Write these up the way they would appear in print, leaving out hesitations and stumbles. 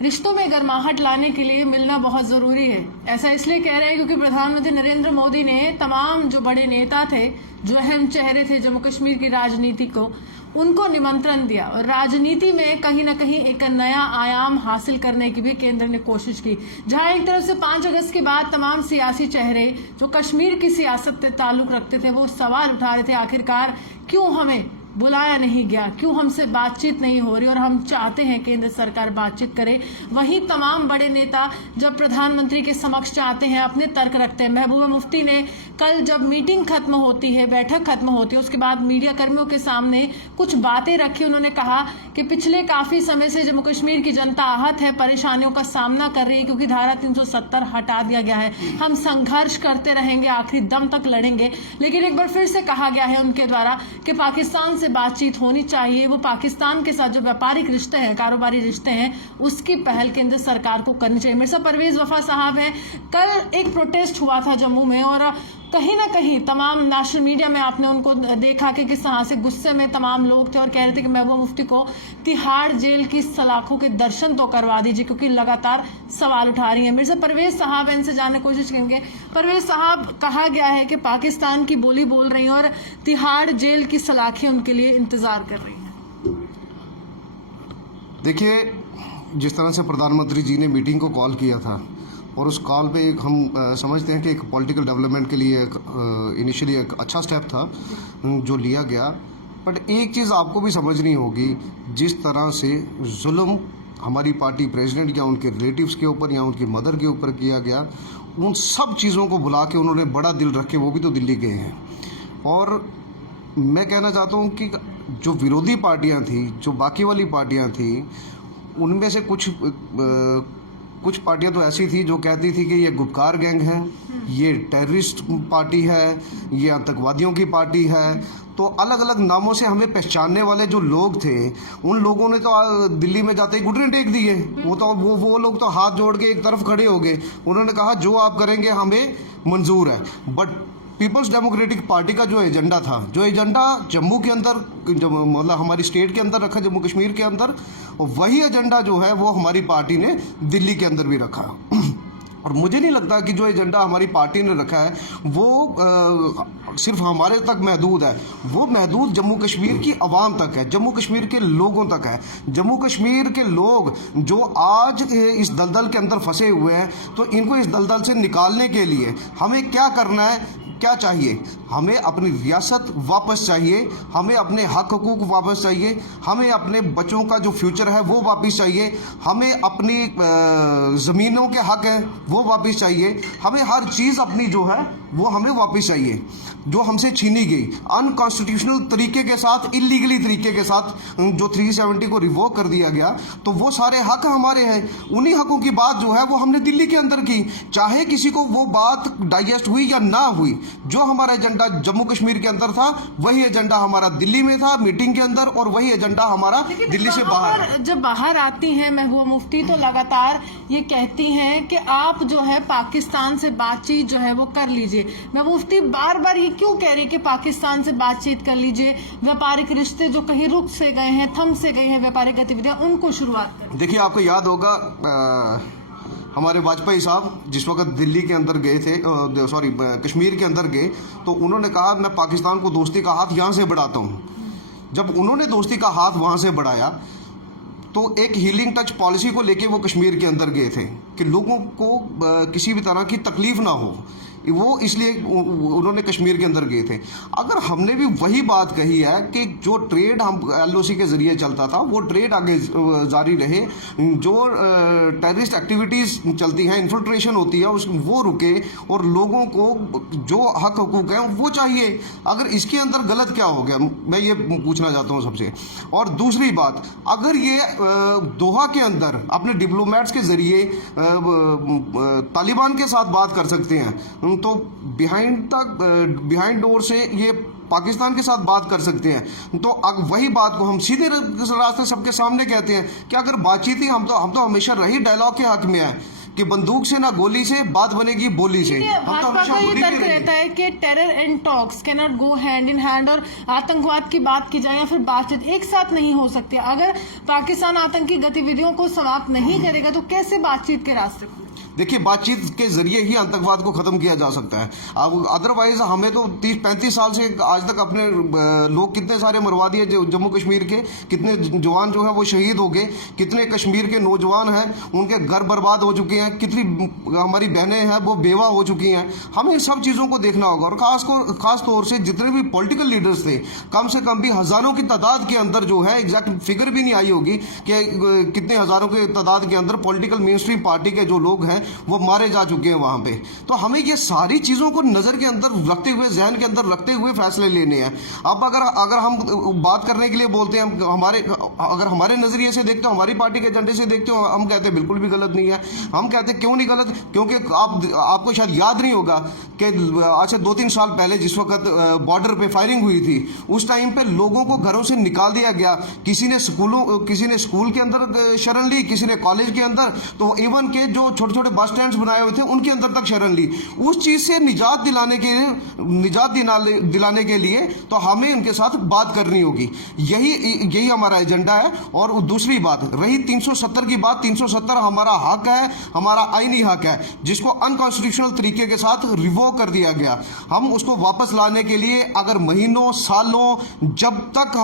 रिश्तों में गर्माहट लाने के लिए मिलना बहुत जरूरी है। ऐसा इसलिए कह रहे हैं क्योंकि प्रधानमंत्री नरेंद्र मोदी ने तमाम जो बड़े नेता थे, जो अहम चेहरे थे जम्मू कश्मीर की राजनीति को, उनको निमंत्रण दिया और राजनीति में कहीं ना कहीं एक नया आयाम हासिल करने की भी केंद्र ने कोशिश की। जहां एक तरफ से 5 अगस्त के बाद तमाम सियासी चेहरे जो कश्मीर की सियासत से ताल्लुक रखते थे वो सवाल उठा रहे थे, आखिरकार क्यों हमें बुलाया नहीं गया, क्यों हमसे बातचीत नहीं हो रही, और हम चाहते हैं केंद्र सरकार बातचीत करे। वहीं तमाम बड़े नेता जब प्रधानमंत्री के समक्ष चाहते हैं, अपने तर्क रखते हैं। महबूबा मुफ्ती ने कल जब मीटिंग खत्म होती है, बैठक खत्म होती है, उसके बाद मीडिया कर्मियों के सामने कुछ बातें रखी। उन्होंने कहा कि पिछले काफी समय से जम्मू कश्मीर की जनता आहत है, परेशानियों का सामना कर रही है क्योंकि धारा 370 हटा दिया गया है। हम संघर्ष करते रहेंगे, आखिरी दम तक लड़ेंगे। लेकिन एक बार फिर से कहा गया है उनके द्वारा कि पाकिस्तान से बातचीत होनी चाहिए। वो पाकिस्तान के साथ जो व्यापारिक रिश्ते हैं, कारोबारी रिश्ते हैं, उसकी पहल केंद्र सरकार को करनी चाहिए। मेरे साथ परवेज वफा साहब हैं। कल एक प्रोटेस्ट हुआ था जम्मू में और कहीं ना कहीं तमाम नेशनल मीडिया में आपने उनको देखा कि किस तरह से गुस्से में तमाम लोग थे और कह रहे थे कि महबूबा मुफ्ती को तिहाड़ जेल की सलाखों के दर्शन तो करवा दीजिए क्योंकि लगातार सवाल उठा रही है। मेरे से परवेज साहब है, इनसे जानने की कोशिश करेंगे। परवेज साहब, कहा गया है कि पाकिस्तान की बोली बोल रही हैं और तिहाड़ जेल की सलाखें उनके लिए इंतजार कर रही हैं। देखिए, जिस तरह से प्रधानमंत्री जी ने मीटिंग को कॉल किया था और उस कॉल पे एक हम समझते हैं कि एक पॉलिटिकल डेवलपमेंट के लिए इनिशियली एक अच्छा स्टेप था जो लिया गया। बट एक चीज़ आपको भी समझनी होगी, जिस तरह से जुल्म हमारी पार्टी प्रेसिडेंट या उनके रिलेटिव्स के ऊपर या उनकी मदर के ऊपर किया गया, उन सब चीज़ों को भुला के उन्होंने बड़ा दिल रख के वो भी तो दिल्ली गए हैं। और मैं कहना चाहता हूँ कि जो विरोधी पार्टियाँ थी, जो बाकी वाली पार्टियाँ थी, उनमें से कुछ पार्टियां तो ऐसी थी जो कहती थी कि ये गुपकार गैंग है, ये टेररिस्ट पार्टी है, ये आतंकवादियों की पार्टी है। तो अलग अलग नामों से हमें पहचानने वाले जो लोग थे, उन लोगों ने तो दिल्ली में जाते ही घुटने टेक दिए। वो लोग तो हाथ जोड़ के एक तरफ खड़े हो गए। उन्होंने कहा जो आप करेंगे हमें मंजूर है। बट पीपल्स डेमोक्रेटिक पार्टी का जो एजेंडा था, जो एजेंडा जम्मू के अंदर, मतलब हमारी स्टेट के अंदर रखा, जम्मू कश्मीर के अंदर, और वही एजेंडा जो है वो हमारी पार्टी ने दिल्ली के अंदर भी रखा। और मुझे नहीं लगता कि जो एजेंडा हमारी पार्टी ने रखा है वो सिर्फ हमारे तक महदूद है। वो महदूद जम्मू कश्मीर की आवाम तक है, जम्मू कश्मीर के लोगों तक है। जम्मू कश्मीर के लोग जो आज इस दलदल के अंदर फंसे हुए हैं, तो इनको इस दलदल से निकालने के लिए हमें क्या करना है, क्या चाहिए? हमें अपनी रियासत वापस चाहिए, हमें अपने हक हकूक वापस चाहिए, हमें अपने बच्चों का जो फ्यूचर है वो वापस चाहिए, हमें अपनी ज़मीनों के हक हैं वो वापस चाहिए, हमें हर चीज़ अपनी जो है वो हमें वापस चाहिए जो हमसे छीनी गई अनकॉन्स्टिट्यूशनल तरीके के साथ, इलीगली तरीके के साथ जो 370 को रिवोक कर दिया गया। तो वो सारे हक हमारे हैं। उन्हीं हकों की बात जो है वो हमने दिल्ली के अंदर की, चाहे किसी को वो बात डाइजेस्ट हुई या ना हुई। जो हमारा एजेंडा जम्मू कश्मीर के अंदर था वही एजेंडा हमारा दिल्ली में था मीटिंग के अंदर, और वही एजेंडा हमारा दिल्ली से बाहर। जब बाहर आती हैं महबूबा मुफ्ती तो लगातार ये कहती हैं कि आप जो है पाकिस्तान से बातचीत जो है वो कर लीजिए। महबूबा मुफ्ती बार बार ये क्यों कह रही है कि पाकिस्तान से बातचीत कर लीजिए, व्यापारिक रिश्ते जो कहीं रुक से गए हैं, थम से गई हैं व्यापारिक गतिविधियां, उनको शुरुआत करें। देखिए, आपको याद होगा हमारे वाजपेयी साहब जिस वक्त दिल्ली के अंदर गए थे, कश्मीर के अंदर गए, तो उन्होंने कहा मैं पाकिस्तान को दोस्ती का हाथ यहाँ से बढ़ाता हूँ। जब उन्होंने दोस्ती का हाथ वहाँ से बढ़ाया तो एक हीलिंग टच पॉलिसी को लेके वो कश्मीर के अंदर गए थे कि लोगों को किसी भी तरह की तकलीफ ना हो, वो इसलिए उन्होंने कश्मीर के अंदर गए थे। अगर हमने भी वही बात कही है कि जो ट्रेड हम LOC के ज़रिए चलता था वो ट्रेड आगे जारी रहे, जो टेररिस्ट एक्टिविटीज़ चलती हैं, इन्फिल्ट्रेशन होती है, वो रुके, और लोगों को जो हक हकूक हैं वो चाहिए। अगर इसके अंदर गलत क्या हो गया, मैं ये पूछना चाहता हूँ सबसे। और दूसरी बात, अगर ये दोहा के अंदर अपने डिप्लोमेट्स के ज़रिए तालिबान के साथ बात कर सकते हैं, तो बिहाइंड डोर से ये पाकिस्तान के साथ बात कर सकते हैं। तो अब वही बात को हम सीधे रास्ते सबके सामने कहते हैं कि अगर बातचीत ही हम तो हमेशा रही डायलॉग के हक में है कि बंदूक से ना गोली से बात बनेगी बोली से। हम तो भाजपा हमेशा का ये बोली तर्क पे रहता है कि terror and talks can not go hand in hand, और आतंकवाद की बात की जाए या फिर बातचीत एक साथ नहीं हो सकती। अगर पाकिस्तान आतंकी गतिविधियों को समाप्त नहीं करेगा तो कैसे बातचीत के रास्ते खुले? देखिए, बातचीत के जरिए ही आतंकवाद को खत्म किया जा सकता है। अब अदरवाइज हमें तो 30-35 साल से आज तक अपने लोग कितने सारे मरवा दिए जम्मू कश्मीर के, कितने जवान जो है वो शहीद हो गए, कितने कश्मीर के नौजवान हैं उनके घर बर्बाद हो चुके हैं, कितनी हमारी बहनें हैं वो बेवा हो चुकी हैं। हमें इन सब चीज़ों को देखना होगा, और खास तौर से जितने भी पॉलिटिकल लीडर्स थे, कम से कम भी हज़ारों की तादाद के अंदर जो है, एग्जैक्ट फिगर भी नहीं आई होगी कि कितने हज़ारों की तादाद के अंदर पॉलिटिकल मेन स्ट्रीम पार्टी के जो लोग हैं वो मारे जा चुके हैं वहां पे। तो हमें ये सारी चीजों को नजर के अंदर रखते हुए, जहन के अंदर रखते हुए फैसले लेने हैं। अब अगर हम बात करने के लिए बोलते हैं, अगर हमारे नजरिए से देखते हो, हमारी पार्टी के एजेंडे से देखते हो, हम कहते हैं बिल्कुल भी गलत नहीं है। हम कहते हैं क्यों नहीं गलत, क्योंकि आपको शायद याद नहीं होगा कि आज से 2-3 साल पहले जिस वक्त बॉर्डर पे फायरिंग हुई थी, उस टाइम पे लोगों को घरों से निकाल दिया गया। किसी ने स्कूल के अंदर शरण ली, किसी ने कॉलेज के अंदर, तो इवन के जो छोटे छोटे बस स्टैंड्स बनाए हुए थे उनके अंदर तक शरण ली। उस चीज से निजात दिलाने के लिए तो हमें उनके साथ बात करनी होगी। यही हमारा एजेंडा है। और दूसरी बात रही 370 की बात, 370 हमारा हक है, हमारा आईनी हक है, जिसको अनकॉन्स्टिट्यूशनल तरीके के साथ रिवोक कर दिया गया। हम उसको वापस लाने के लिए अगर महीनों सालों जब तक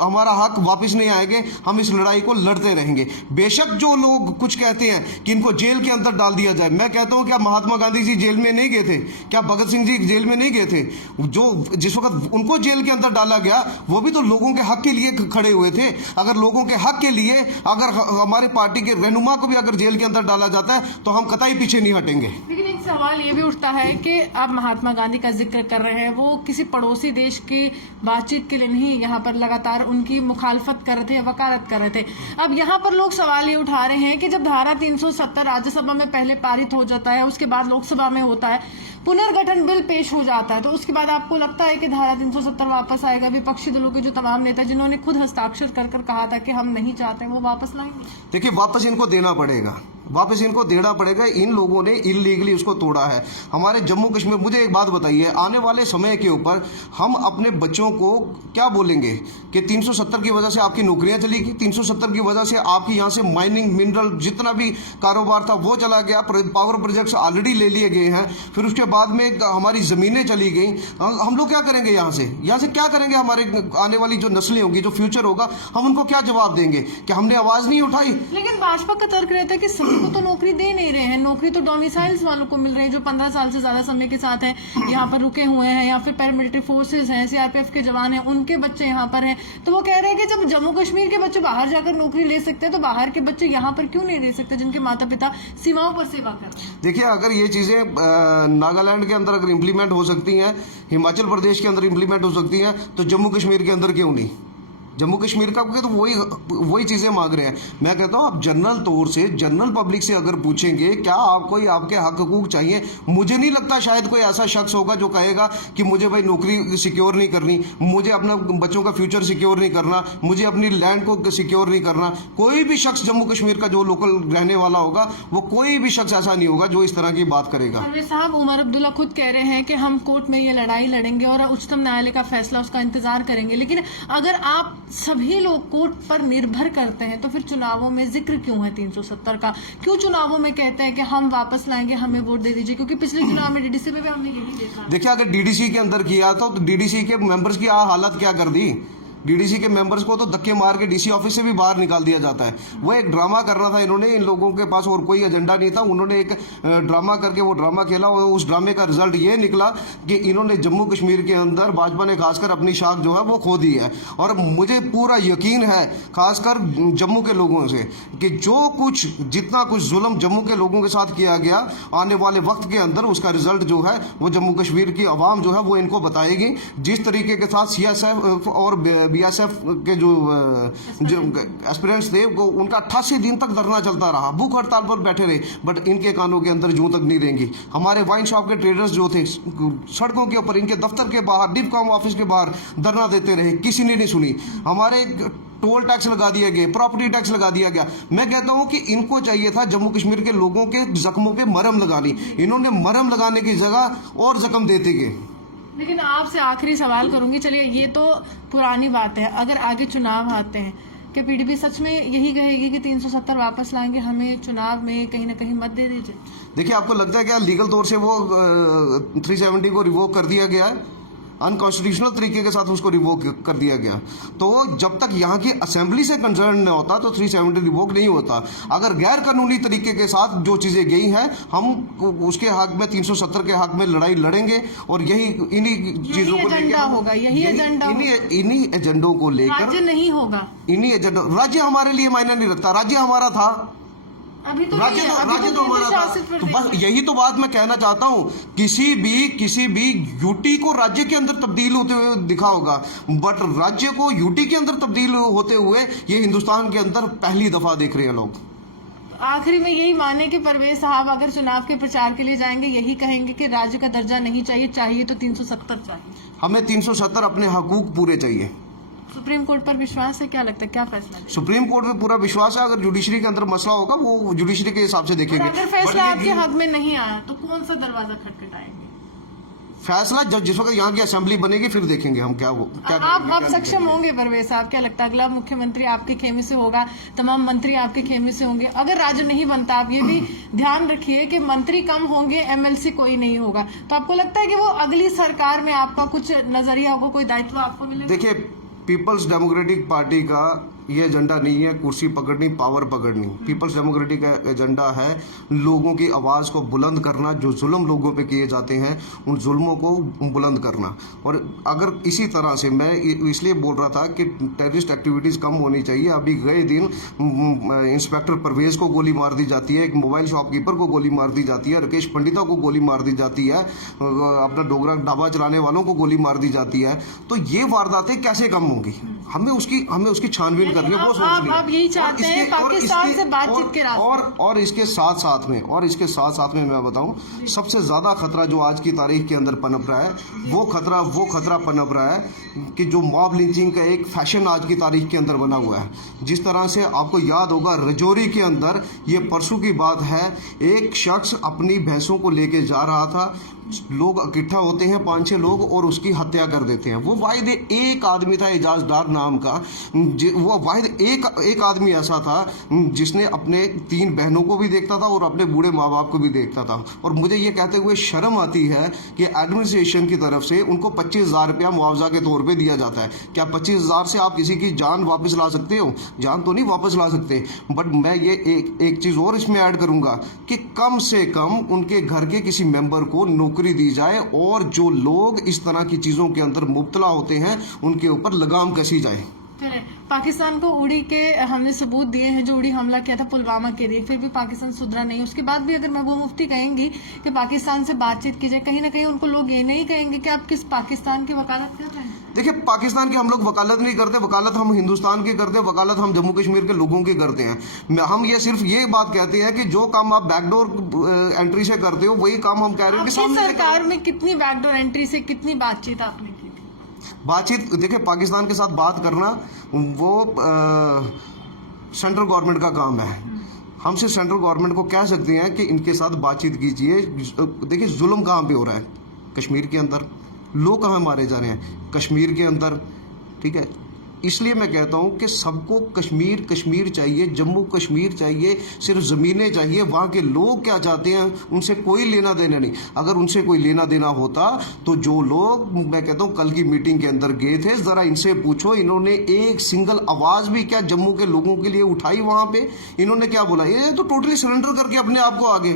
हमारा हक वापस नहीं आएंगे, हम इस लड़ाई को लड़ते रहेंगे। बेशक जो लोग कुछ कहते हैं कि इनको जेल के अंदर डाल दिया जाए, मैं कहता हूं क्या महात्मा गांधी जी जेल में नहीं गए थे? क्या भगत सिंह जी जेल में नहीं गए थे? जो जिस वक्त उनको जेल के अंदर डाला गया वो भी तो लोगों के हक के लिए खड़े हुए थे। अगर लोगों के हक के लिए अगर हमारे पार्टी के रहनुमा को भी अगर जेल के अंदर डाला जाता है तो हम कतई पीछे नहीं हटेंगे। लेकिन एक सवाल ये भी उठता है कि आप महात्मा गांधी का जिक्र कर रहे हैं, वो किसी पड़ोसी देश की बातचीत के लिए नहीं यहाँ पर लगातार उनकी मुखालफत कर रहे थे, वकालत कर रहे थे। अब यहाँ पर लोग सवाल ये उठा रहे हैं कि जब धारा 370 राज्यसभा में पहले पारित हो जाता है, उसके बाद लोकसभा में होता है, पुनर्गठन बिल पेश हो जाता है, तो उसके बाद आपको लगता है कि धारा 370 वापस आएगा? विपक्षी दलों के जो तमाम नेता जिन्होंने खुद हस्ताक्षर कर कहा था कि हम नहीं चाहते, वो वापस लाएंगे? देखिए, वापस इनको देना पड़ेगा, वापस इनको देना पड़ेगा। इन लोगों ने इलीगली उसको तोड़ा है। हमारे जम्मू कश्मीर, मुझे एक बात बताइए, आने वाले समय के ऊपर हम अपने बच्चों को क्या बोलेंगे कि 370 की वजह से आपकी नौकरियां चली गई, 370 की वजह से आपकी यहाँ से माइनिंग, मिनरल, जितना भी कारोबार था वो चला गया, पावर प्रोजेक्ट्स ऑलरेडी ले लिए गए हैं, फिर उसके बाद में हमारी ज़मीनें चली गई। हम लोग क्या करेंगे यहाँ से क्या करेंगे? हमारे आने वाली जो नस्लें होंगी, जो फ्यूचर होगा, हम उनको क्या जवाब देंगे कि हमने आवाज़ नहीं उठाई? लेकिन भाजपा का तर्क रहता है कि सभी को तो नौकरी दे नहीं रहे हैं, नौकरी तो डोमिसाइल्स वालों को मिल रही है जो 15 साल से ज्यादा समय के साथ हैं, यहाँ पर रुके हुए हैं, या फिर पैरामिलिट्री फोर्सेस हैं, सीआरपीएफ के जवान हैं, उनके बच्चे यहाँ पर हैं। तो वो कह रहे हैं कि जब जम्मू कश्मीर के बच्चे बाहर जाकर नौकरी ले सकते हैं तो बाहर के बच्चे यहाँ पर क्यों नहीं ले सकते, जिनके माता पिता सीमाओं पर सेवा कर रहे हैं? देखिए, अगर ये चीज़ें नागालैंड के अंदर अगर इम्प्लीमेंट हो सकती हैं, हिमाचल प्रदेश के अंदर इम्प्लीमेंट हो सकती हैं, तो जम्मू कश्मीर के अंदर क्यों नहीं? जम्मू कश्मीर का तो वही चीज़ें मांग रहे हैं। मैं कहता हूँ आप जनरल तौर से, जनरल पब्लिक से अगर पूछेंगे क्या आपको आपके हक हकूक चाहिए, मुझे नहीं लगता शायद कोई ऐसा शख्स होगा जो कहेगा कि मुझे भाई नौकरी सिक्योर नहीं करनी, मुझे अपना बच्चों का फ्यूचर सिक्योर नहीं करना, मुझे अपनी लैंड को सिक्योर नहीं करना। कोई भी शख्स जम्मू कश्मीर का जो लोकल रहने वाला होगा, वो कोई भी शख्स ऐसा नहीं होगा जो इस तरह की बात करेगा। साहब, उमर अब्दुल्ला खुद कह रहे हैं कि हम कोर्ट में ये लड़ाई लड़ेंगे और उच्चतम न्यायालय का फैसला, उसका इंतजार करेंगे। लेकिन अगर आप सभी लोग कोर्ट पर निर्भर करते हैं तो फिर चुनावों में जिक्र क्यों है 370 का? क्यों चुनावों में कहते हैं कि हम वापस लाएंगे, हमें वोट दे दीजिए? क्योंकि पिछले चुनाव में डीडीसी में भी हमने यही देखा। देखिए, अगर डीडीसी के अंदर किया तो डीडीसी के मेंबर्स की हालत क्या कर दी? डीडीसी के मेंबर्स को तो धक्के मार के डीसी ऑफिस से भी बाहर निकाल दिया जाता है। वो एक ड्रामा कर रहा था इन्होंने, इन लोगों के पास और कोई एजेंडा नहीं था, उन्होंने एक ड्रामा करके वो ड्रामा खेला और उस ड्रामे का रिजल्ट ये निकला कि इन्होंने जम्मू कश्मीर के अंदर भाजपा ने खासकर अपनी शाख जो है वो खो दी है। और मुझे पूरा यकीन है खासकर जम्मू के लोगों से कि जितना कुछ जुल्म जम्मू के लोगों के साथ किया गया, आने वाले वक्त के अंदर उसका रिजल्ट जो है वो जम्मू कश्मीर की आवाम जो है वो इनको बताएगी। जिस तरीके के साथ सीएसएफ और बीएसएफ के जो एस्पिरेंट्स थे वो उनका 88 दिन तक धरना चलता रहा, भूख हड़ताल पर बैठे रहे, बट इनके कानों के अंदर जूं तक नहीं रहेंगी। हमारे वाइन शॉप के ट्रेडर्स जो थे सड़कों के ऊपर, इनके दफ्तर के बाहर, डिफकॉम ऑफिस के बाहर धरना देते रहे, किसी ने नहीं सुनी। हमारे टोल टैक्स लगा दिए गए, प्रॉपर्टी टैक्स लगा दिया गया। मैं कहता हूं कि इनको चाहिए था जम्मू कश्मीर के लोगों के जख्मों पे मरहम लगानी, इन्होंने मरहम लगाने की जगह और जख्म देते गए। लेकिन आपसे आखिरी सवाल करूंगी, चलिए ये तो पुरानी बात है, अगर आगे चुनाव आते हैं कि पीडीपी सच में यही कहेगी कि 370 वापस लाएंगे, हमें चुनाव में कहीं ना कहीं मत दे दीजिए? देखिए, आपको लगता है क्या लीगल तौर से वो 370 को रिवोक कर दिया गया है? अनकॉन्स्टिट्यूशनल तरीके के साथ उसको रिवोक कर दिया गया। तो जब तक यहाँ की असेंबली से कंसर्न नहीं होता तो 370 रिवोक नहीं होता। अगर गैर कानूनी तरीके के साथ जो चीजें गई हैं, हम उसके हक में 370 के हक में लड़ाई लड़ेंगे और यही इन्हीं चीजों को एजेंडा होगा, यही एजेंडा इन्हीं एजेंडों को लेकर राज्य नहीं होगा। इन्हीं एजेंडा, राज्य हमारे लिए मायने नहीं रखता, राज्य हमारा था, अभी तो राज्य नहीं है, अभी राज्य तो हमारा था। शासित तो प्रदेश बस यही तो बात मैं कहना चाहता हूँ, किसी भी यूटी को राज्य के अंदर तब्दील होते हुए दिखा होगा, बट राज्य को यूटी के अंदर तब्दील होते हुए ये हिंदुस्तान के अंदर पहली दफा देख रहे हैं लोग। आखिरी में यही माने कि परवेज साहब अगर चुनाव के प्रचार के लिए जाएंगे यही कहेंगे कि राज्य का दर्जा नहीं चाहिए, चाहिए तो 370 चाहिए। हमें 370 अपने हकूक पूरे चाहिए। सुप्रीम कोर्ट पर विश्वास है, क्या लगता है क्या फैसला है? सुप्रीम कोर्ट में पूरा विश्वास है। अगर जुडिशरी के अंदर मसला होगा वो जुडिशरी के हिसाब से देखेंगे। अगर फैसला But आपके हक में नहीं आया तो कौन सा दरवाजा खटखटाएंगे? फैसला जब जिस वक्त यहाँ की असेंबली बनेगी फिर देखेंगे हम क्या आप अब सक्षम होंगे परवेज साहब, क्या लगता है अगला मुख्यमंत्री आपके खेमे से होगा, तमाम मंत्री आपके खेमे से होंगे? अगर राज्य नहीं बनता, आप ये भी ध्यान रखिए कि मंत्री कम होंगे, एमएलसी कोई नहीं होगा, तो आपको लगता है कि वो अगली सरकार में आपका कुछ नजरिया होगा, कोई दायित्व आपको मिलेगा? देखिए, पीपल्स डेमोक्रेटिक पार्टी का ये एजेंडा नहीं है कुर्सी पकड़नी, पावर पकड़नी। पीपल्स डेमोक्रेटिक का एजेंडा है लोगों की आवाज़ को बुलंद करना, जो जुल्म लोगों पे किए जाते हैं उन जुल्मों को बुलंद करना। और अगर इसी तरह से मैं इसलिए बोल रहा था कि टेररिस्ट एक्टिविटीज़ कम होनी चाहिए। अभी गए दिन इंस्पेक्टर परवेज को गोली मार दी जाती है, एक मोबाइल शॉपकीपर को गोली मार दी जाती है, राकेश पंडिता को गोली मार दी जाती है, अपना डोगरा ढाबा चलाने वालों को गोली मार दी जाती है। तो ये वारदातें कैसे कम होंगी? हमें उसकी छानबीन करनी है, वो सोचनी है। आप यही चाहते हैं पाकिस्तान से बातचीत के रास्ते। और इसके साथ साथ में मैं बताऊं, सबसे ज्यादा खतरा जो आज की तारीख के अंदर पनप रहा है, वो खतरा पनप रहा है कि जो मॉब लिंचिंग का एक फैशन आज की तारीख के अंदर बना हुआ है। जिस तरह से आपको याद होगा, रजौरी के अंदर ये परसों की बात है, एक शख्स अपनी भैंसों को लेके जा रहा था, लोग इकट्ठा होते हैं 5-6 लोग और उसकी हत्या कर देते हैं। वो वाहिद एक आदमी था, एजाज डार नाम का, वो वाहिद एक आदमी ऐसा था जिसने अपने 3 बहनों को भी देखता था और अपने बूढ़े माँ बाप को भी देखता था। और मुझे ये कहते हुए शर्म आती है कि एडमिनिस्ट्रेशन की तरफ से उनको 25,000 रुपया मुआवजा के तौर पे दिया जाता है। क्या 25,000 से आप किसी की जान वापस ला सकते हो? जान तो नहीं वापस ला सकते। बट मैं ये एक चीज़ और इसमें ऐड करूंगा कि कम से कम उनके घर के किसी मेंबर को नौकरी दी जाए और जो लोग इस तरह की चीज़ों के अंदर मुब्तला होते हैं उनके ऊपर लगाम कसी जाए। पाकिस्तान को उड़ी के हमने सबूत दिए हैं, जो उड़ी हमला किया था पुलवामा के लिए, फिर भी पाकिस्तान सुधरा नहीं। उसके बाद भी अगर महबूबा मुफ्ती कहेंगी कि पाकिस्तान से बातचीत की जाए, कहीं ना कहीं उनको लोग ये नहीं कहेंगे कि आप किस पाकिस्तान की वकालत कर रहे हैं? देखिए, पाकिस्तान की हम लोग वकालत नहीं करते, वकालत हम हिंदुस्तान की करते हैं, वकालत हम जम्मू कश्मीर के लोगों की करते हैं। हम ये सिर्फ ये बात कहते हैं कि जो काम आप बैकडोर एंट्री से करते हो वही काम हम कह रहे हैं कि आपकी सरकार में कितनी बैकडोर एंट्री से कितनी बातचीत आपने की? बातचीत, देखिए, पाकिस्तान के साथ बात करना वो सेंट्रल गवर्नमेंट का काम है। हम सिर्फ सेंट्रल गवर्नमेंट को कह सकते हैं कि इनके साथ बातचीत कीजिए। देखिए, जुल्म कहाँ पे हो रहा है? कश्मीर के अंदर। लोग कहाँ मारे जा रहे हैं? कश्मीर के अंदर। ठीक है, इसलिए मैं कहता हूं कि सबको कश्मीर चाहिए, जम्मू कश्मीर चाहिए, सिर्फ ज़मीनें चाहिए। वहाँ के लोग क्या चाहते हैं उनसे कोई लेना देना नहीं। अगर उनसे कोई लेना देना होता तो जो लोग, मैं कहता हूं, कल की मीटिंग के अंदर गए थे, ज़रा इनसे पूछो, इन्होंने एक सिंगल आवाज़ भी क्या जम्मू के लोगों के लिए उठाई? वहाँ पे इन्होंने क्या बोला? ये तो टोटली सरेंडर करके अपने आप को आगे,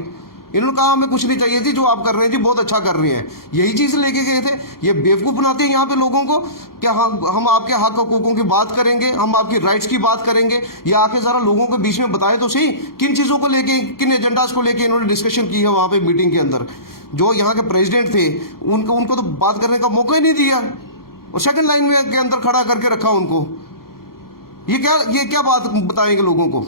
इन्होंने कहा हमें कुछ नहीं चाहिए थी, जो आप कर रहे हैं जी बहुत अच्छा कर रहे हैं। यही चीज़ लेके गए थे। ये बेवकूफ़ बनाते हैं यहाँ पे लोगों को। क्या हम आपके हक हकूकों की बात करेंगे, हम आपकी राइट्स की बात करेंगे, या आके ज़रा लोगों के बीच में बताए तो सही किन चीज़ों को लेके, किन एजेंडाज को लेके इन्होंने डिस्कशन की है वहाँ पे मीटिंग के अंदर। जो यहाँ के प्रेसिडेंट थे उनको तो बात करने का मौका ही नहीं दिया और सेकंड लाइन में के अंदर खड़ा करके रखा उनको। ये क्या बात बताएंगे लोगों को?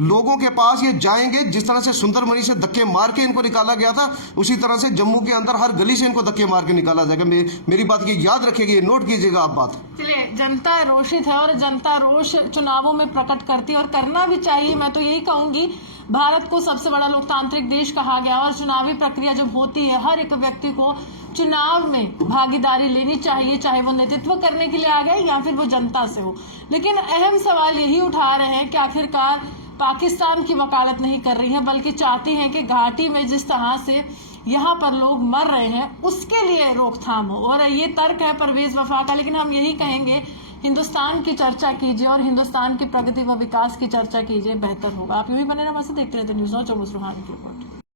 लोगों के पास ये जाएंगे। जिस तरह से सुंदरमणि से धक्के मार के इनको निकाला गया था, उसी तरह से जम्मू के अंदर हर गली से इनको धक्के मार के निकाला जाएगा। मेरी बात ये याद रखिएगा, ये नोट कीजिएगा आप बात। चलिए, जनता रोषित है और जनता रोष चुनावों में प्रकट करती है और करना भी चाहिए। मैं तो यही कहूंगी, भारत को सबसे बड़ा लोकतांत्रिक देश कहा गया और चुनावी प्रक्रिया जब होती है, हर एक व्यक्ति को चुनाव में भागीदारी लेनी चाहिए, चाहे वो नेतृत्व करने के लिए आ गए या फिर वो जनता से हो। लेकिन अहम सवाल यही उठा रहे हैं कि आखिरकार पाकिस्तान की वकालत नहीं कर रही है, बल्कि चाहती हैं कि घाटी में जिस तरह से यहाँ पर लोग मर रहे हैं उसके लिए रोकथाम हो। और ये तर्क है परवेज वफा का। लेकिन हम यही कहेंगे, हिंदुस्तान की चर्चा कीजिए और हिंदुस्तान की प्रगति व विकास की चर्चा कीजिए, बेहतर होगा। आप यूं ही बने रहिए, देखते रहते न्यूज़ 9 24 रूहानी की रिपोर्ट।